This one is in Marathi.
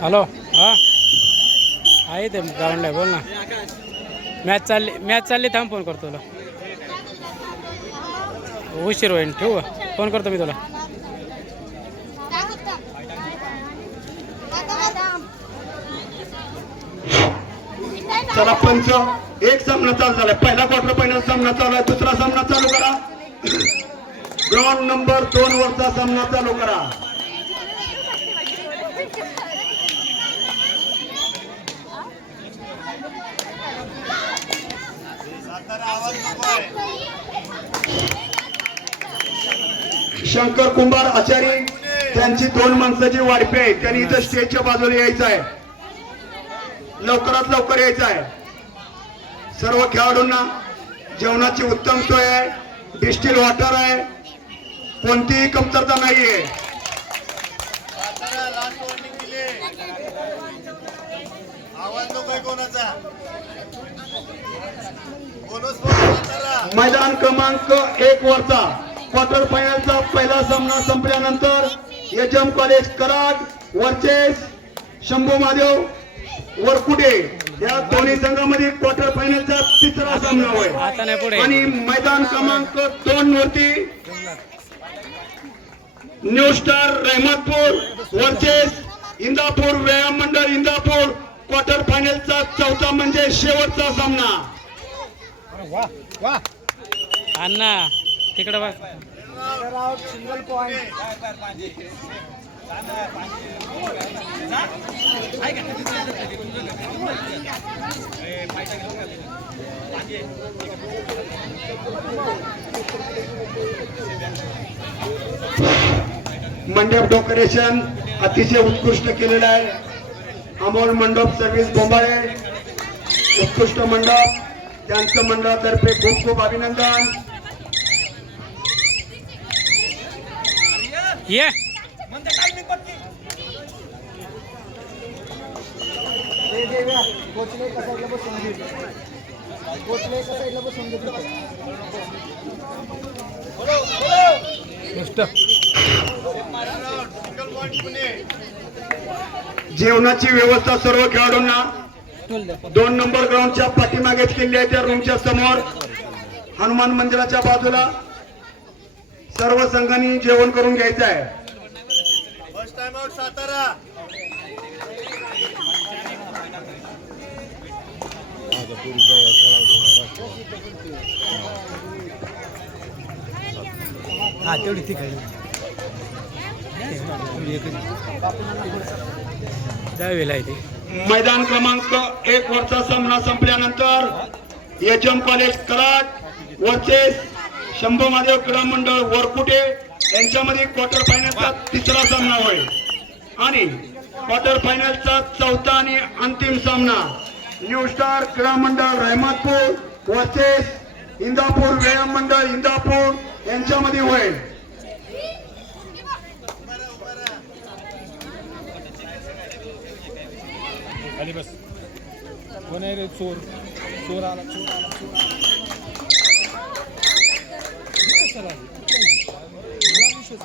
हॅलो हा आहे ते ग्राउंडला बोल ना. मॅच चालली मॅच चालली थांब फोन करतो तुला. उशीर होईल ठेवू? फोन करतो मी तुला. चला पंच. एक सामना चालू झालाय. पहिला क्वार्टर फायनल सामना चालू आहे. दुसरा सामना चालू करा. ग्राउंड नंबर दोन वरचा सामना चालू करा. शंकर कुंभार आचारी त्यांची दोन माणसाची वाढपी आहे त्यांनी इथं स्टेजच्या बाजूला यायचं आहे. लवकरात लवकर यायचं आहे. सर्व खेळाडूंना जेवणाची उत्तम सोय आहे डिस्टिल वॉटर आहे कोणतीही कमतरता नाहीये. आवाज नको कोणाचा. मैदान क्रमांक एक वरचा क्वार्टर फायनलचा पहिला सामना संपल्यानंतर H M college Karad versus Shambhu Mahadev Varkute या दोन्ही संघामध्ये क्वार्टर फायनलचा तिसरा सामना होय. आणि मैदान क्रमांक दोन वरती new star Rahimatpur versus Indapur व्यायाम मंडळ इंदापूर क्वार्टर फायनलचा चौथा म्हणजे शेवटचा सामना. अण्णा तिकडे बघ. मंडप डेकोरेशन अतिशय उत्कृष्ट केलेलं आहे. अमोल मंडप सर्व्हिस बोंबाळे. उत्कृष्ट मंडप. त्यांचं मंडळातर्फे खूप खूप अभिनंदन. ये। जेवणाची व्यवस्था सर्व खेळाडूंना दोन नंबर ग्राउंडच्या पाठीमागेच केली आहे त्या रूमच्या समोर. हनुमान मंदिराच्या बाजूला. सर्व संघांनी जेवण करून घ्यायचं आहे. First time out Satara. हा तेवढी आहे. ती. मैदान क्रमांक एक वरचा सामना संपल्यानंतर H M college Karad versus Shambhu Mahadev क्रीडा मंडळ वरकुटे यांच्यामध्ये क्वार्टर फायनलचा तिसरा सामना होईल आणि क्वार्टर फायनलचा चौथा आणि अंतिम सामना न्यू स्टार क्रीडा मंडळ रहमतपूर वर्सेस इंदापूर व्यायाम मंडळ इंदापूर यांच्यामध्ये होईल बस. कोण आहे रे? चोर. चोर आला चोर आला चोर आला. हे कशाला आले? मला विषयच